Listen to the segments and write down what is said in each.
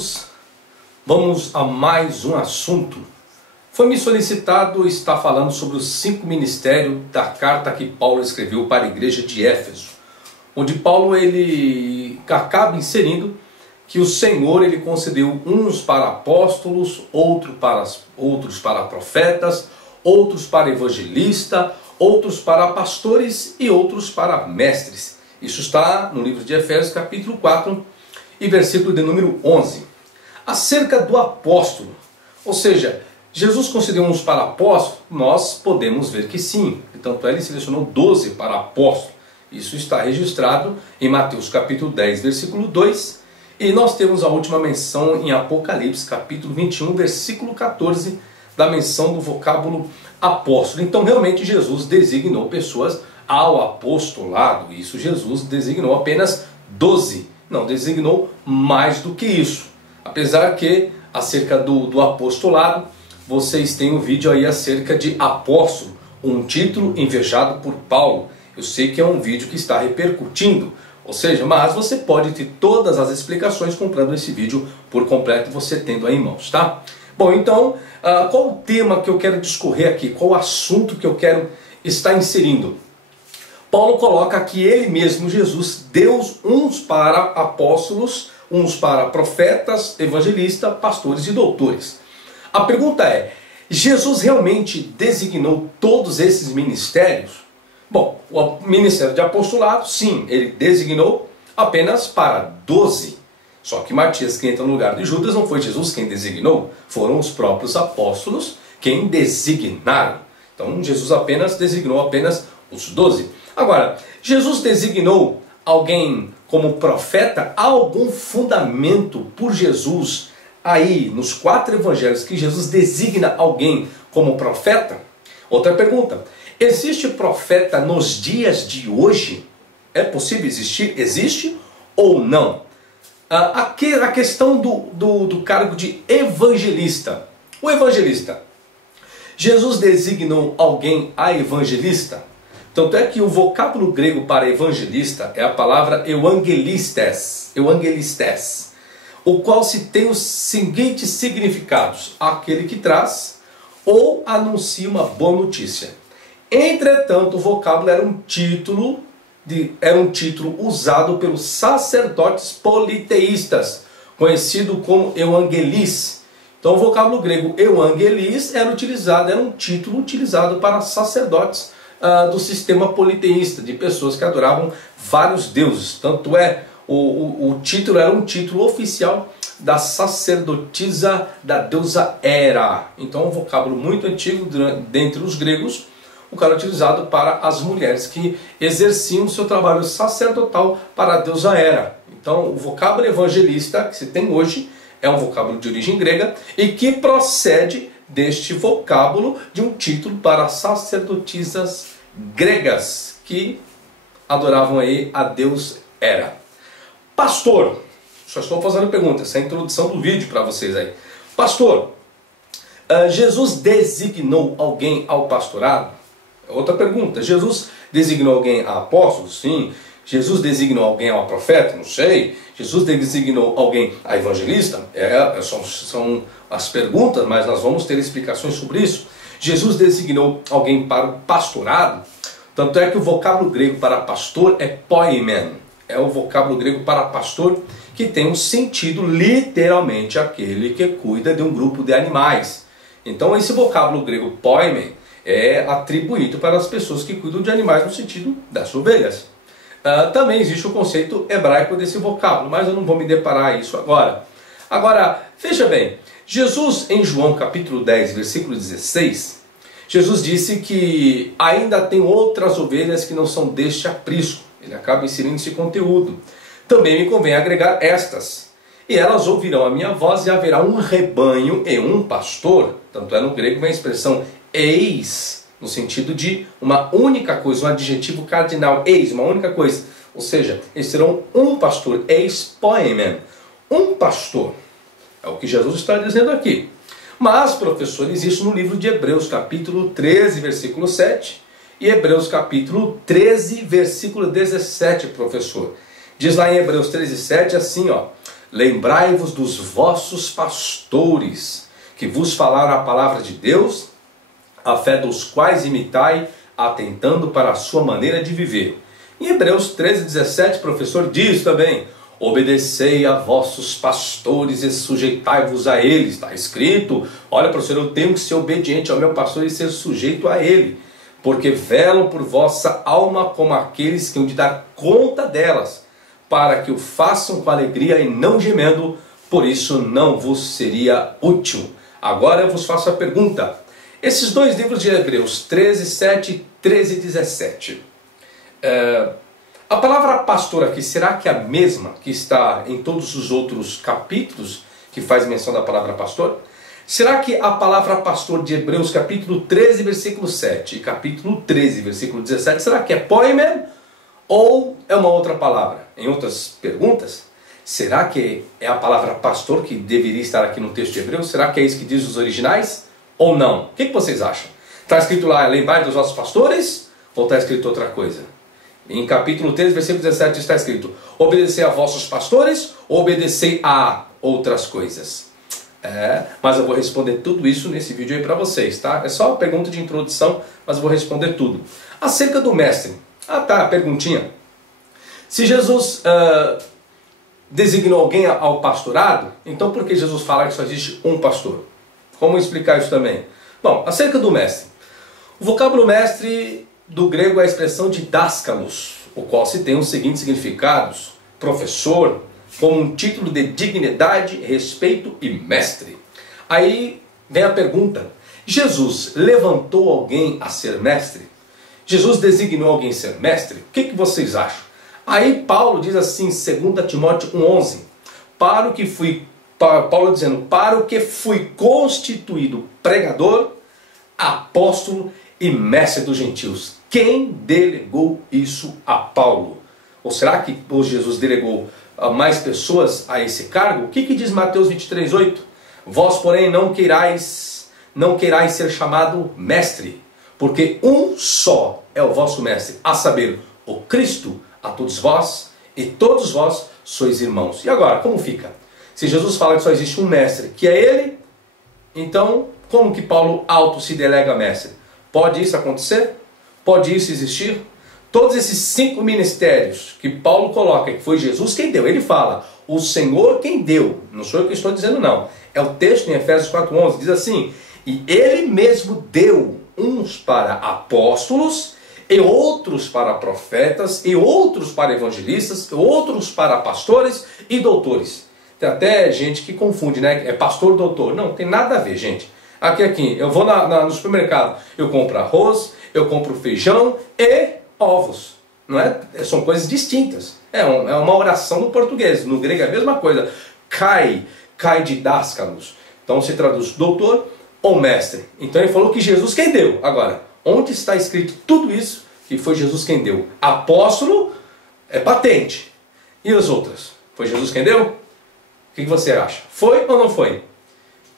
todos, vamos a mais um assunto. Foi-me solicitado estar falando sobre os 5 ministérios da carta que Paulo escreveu para a igreja de Éfeso, onde Paulo ele acaba inserindo que o Senhor ele concedeu uns para apóstolos, outros para profetas, outros para evangelistas, outros para pastores e outros para mestres. Isso está no livro de Efésios capítulo 4 e versículo de número 11. Acerca do apóstolo, ou seja, Jesus concedeu uns para apóstolos, nós podemos ver que sim. Tanto ele selecionou 12 para apóstolos. Isso está registrado em Mateus capítulo 10, versículo 2. E nós temos a última menção em Apocalipse capítulo 21, versículo 14, da menção do vocábulo apóstolo. Então realmente Jesus designou pessoas ao apostolado. Isso Jesus designou apenas 12. Não designou mais do que isso. Apesar que acerca do apostolado, vocês têm um vídeo aí acerca de apóstolo, um título invejado por Paulo. Eu sei que é um vídeo que está repercutindo, ou seja, mas você pode ter todas as explicações comprando esse vídeo por completo, você tendo aí em mãos, tá? Bom, então, qual o tema que eu quero discorrer aqui? Qual o assunto que eu quero estar inserindo? Paulo coloca que ele mesmo, Jesus, deu uns para apóstolos, uns para profetas, evangelistas, pastores e doutores. A pergunta é, Jesus realmente designou todos esses ministérios? Bom, o ministério de apostolado, sim, ele designou apenas para 12. Só que Matias, que entra no lugar de Judas, não foi Jesus quem designou, foram os próprios apóstolos quem designaram. Então Jesus apenas designou apenas os 12. Agora, Jesus designou alguém como profeta? Há algum fundamento por Jesus aí nos 4 evangelhos que Jesus designa alguém como profeta? Outra pergunta, existe profeta nos dias de hoje? É possível existir? Existe ou não? A questão do cargo de evangelista. O evangelista, Jesus designou alguém a evangelista? Tanto é que o vocábulo grego para evangelista é a palavra euangelistes, o qual se tem os seguintes significados: aquele que traz ou anuncia uma boa notícia. Entretanto, o vocábulo era um título usado pelos sacerdotes politeístas, conhecido como euangelis. Então o vocábulo grego euangelis era um título utilizado para sacerdotes do sistema politeísta, de pessoas que adoravam vários deuses. Tanto é, o título era um título oficial da sacerdotisa da deusa Hera. Então um vocábulo muito antigo dentre os gregos, o cara utilizado para as mulheres que exerciam seu trabalho sacerdotal para a deusa Hera. Então o vocábulo evangelista que se tem hoje é um vocábulo de origem grega e que procede deste vocábulo de um título para sacerdotisas gregas que adoravam aí a deus Hera. Pastor, só estou fazendo pergunta, essa é a introdução do vídeo para vocês aí. Pastor, Jesus designou alguém ao pastorado? Outra pergunta, Jesus designou alguém a apóstolo? Sim. Jesus designou alguém a profeta? Não sei. Jesus designou alguém a evangelista? São as perguntas, mas nós vamos ter explicações sobre isso. Jesus designou alguém para o pastorado? Tanto é que o vocábulo grego para pastor é poimen. É o vocábulo grego para pastor que tem um sentido literalmente aquele que cuida de um grupo de animais. Então esse vocábulo grego poimen é atribuído para as pessoas que cuidam de animais no sentido das ovelhas. Também existe o conceito hebraico desse vocábulo, mas eu não vou me deparar a isso agora. Agora, veja bem, Jesus em João capítulo 10, versículo 16, Jesus disse que ainda tem outras ovelhas que não são deste aprisco. Ele acaba inserindo esse conteúdo. Também me convém agregar estas. E elas ouvirão a minha voz e haverá um rebanho e um pastor. Tanto é no grego vem a expressão eis, no sentido de uma única coisa, um adjetivo cardinal, eis, uma única coisa. Ou seja, eles serão um pastor, eis poimen, um pastor. É o que Jesus está dizendo aqui. Mas, professor, existe no livro de Hebreus, capítulo 13, versículo 7, e Hebreus, capítulo 13, versículo 17, professor. Diz lá em Hebreus 13, 7, assim, ó. lembrai-vos dos vossos pastores, que vos falaram a palavra de Deus, a fé dos quais imitai, atentando para a sua maneira de viver. Em Hebreus 13:17, o professor diz também: obedecei a vossos pastores e sujeitai-vos a eles. Está escrito: olha, professor, eu tenho que ser obediente ao meu pastor e ser sujeito a ele, porque velam por vossa alma como aqueles que hão de dar conta delas, para que o façam com alegria e não gemendo, por isso não vos seria útil. Agora eu vos faço a pergunta. Esses dois livros de Hebreus, 13:7 e 13:17. A palavra pastor aqui, será que é a mesma que está em todos os outros capítulos que faz menção da palavra pastor? Será que a palavra pastor de Hebreus capítulo 13, versículo 7 e capítulo 13, versículo 17, será que é poimen ou é uma outra palavra? Em outras perguntas, será que é a palavra pastor que deveria estar aqui no texto de Hebreus? Será que é isso que diz os originais ou não? O que vocês acham? Está escrito lá, lembrai dos vossos pastores, ou está escrito outra coisa? Em capítulo 13, versículo 17 está escrito: obedecei a vossos pastores, obedecei a outras coisas. Mas eu vou responder tudo isso nesse vídeo aí para vocês, tá? É só uma pergunta de introdução, mas eu vou responder tudo. Acerca do mestre. A perguntinha. Se Jesus designou alguém ao pastorado, então por que Jesus fala que só existe um pastor? Como explicar isso também? Bom, acerca do mestre. O vocábulo mestre do grego é a expressão didáskalos, o qual se tem os seguintes significados: professor, como um título de dignidade, respeito e mestre. Aí vem a pergunta: Jesus levantou alguém a ser mestre? Jesus designou alguém a ser mestre? O que vocês acham? Aí Paulo diz assim, 2 Timóteo 1,11, Paulo dizendo: para o que fui constituído pregador, apóstolo e mestre dos gentios. Quem delegou isso a Paulo? Ou será que Jesus delegou mais pessoas a esse cargo? O que diz Mateus 23:8? Vós, porém, não queirais ser chamado mestre, porque um só é o vosso mestre, a saber, o Cristo, a todos vós, e todos vós sois irmãos. E agora, como fica? Se Jesus fala que só existe um mestre, que é ele, então como que Paulo auto se delega mestre? Pode isso acontecer? Pode isso existir? Todos esses 5 ministérios que Paulo coloca, que foi Jesus quem deu, ele fala, o Senhor quem deu, não sou eu que estou dizendo não, é o texto em Efésios 4:11, diz assim: e ele mesmo deu uns para apóstolos, e outros para profetas, e outros para evangelistas, e outros para pastores e doutores. Tem até gente que confunde, né? É pastor, doutor. Não, tem nada a ver, gente. Aqui, eu vou no supermercado, eu compro arroz, eu compro feijão e ovos. Não é? São coisas distintas. É uma oração no português. No grego é a mesma coisa. Kai didáskalos. Então se traduz doutor ou mestre. Então ele falou que Jesus quem deu. Agora, onde está escrito tudo isso que foi Jesus quem deu? Apóstolo é patente. E as outras? Foi Jesus quem deu? O que você acha? Foi ou não foi?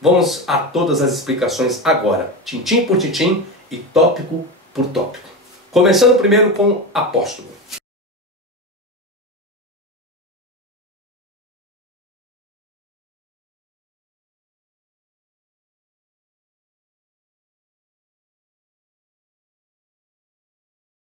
Vamos a todas as explicações agora, tintim por tintim e tópico por tópico. Começando primeiro com apóstolo.